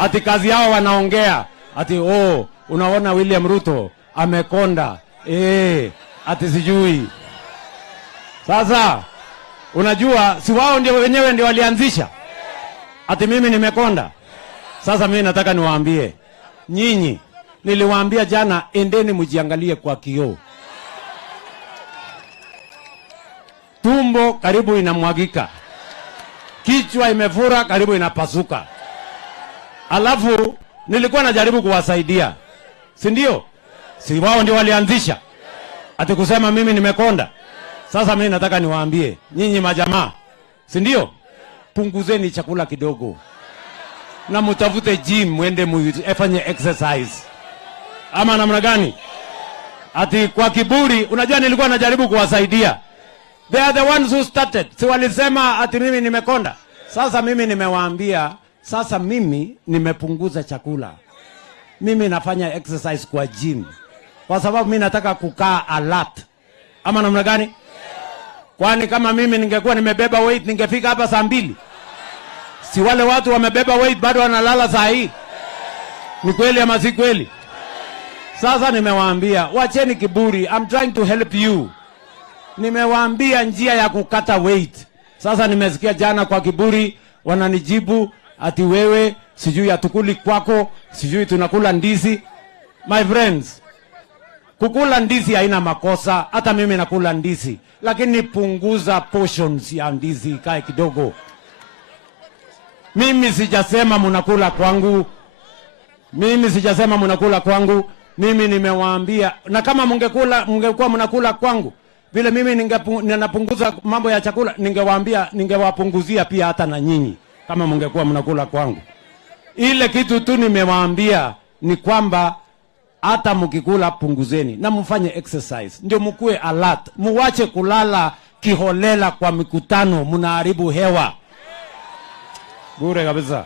ati kazi yao wanaongea ati unaona William Ruto amekonda ati sijui. Sasa unajua si wao ndio wenyewe ndio walianzisha ati mimi nimekonda. Sasa mimi nataka niwaambie nyinyi, niliwaambia jana, endeni mjiangalie kwa kioo. Tumbo karibu inamwagika, kichwa imefura karibu inapasuka. Alafu nilikuwa najaribu kuwasaidia, si ndio? Si wao ndio walianzisha ati kusema mimi nimekonda. Sasa mimi nataka niwaambie nyinyi majamaa, si ndio? Punguzeni chakula kidogo na mtafute gym, mwende mfanye exercise. Ama namna gani? Ati kwa kiburi, unajua nilikuwa najaribu kuwasaidia. They are the ones who started. Si walisema ati mimi nimekonda. Sasa mimi nimewaambia, sasa mimi nimepunguza chakula. Mimi nafanya exercise kwa gym. Kwa sababu mimi nataka kukaa alert. Ama namna gani? Kwani kama mimi ningekuwa nimebeba weight ningefika hapa saa 2. Si wale watu wamebeba weight bado wanalala saa hii? Ni kweli ama si kweli? Sasa nimewaambia, wacheni kiburi. I'm trying to help you. Nimewaambia njia ya kukata weight. Sasa nimesikia jana kwa kiburi wananijibu ati wewe sijui atukuli kwako, sijui tunakula ndizi. My friends, kukula ndizi haina makosa, hata mimi nakula ndizi, lakini punguza portions ya ndizi, ikae kidogo. Mimi sijasema mnakula kwangu. Mimi nimewaambia, na kama mngekuwa mnakula kwangu vile mimi ninapunguza mambo ya chakula, ningewaambia, ningewapunguzia pia hata na nyinyi kama mngekuwa mnakula kwangu. Ile kitu tu nimewaambia ni kwamba hata mkikula punguzeni na mfanye exercise, ndio mkue alert. Muwache kulala kiholela kwa mikutano, mnaharibu hewa bure kabisa.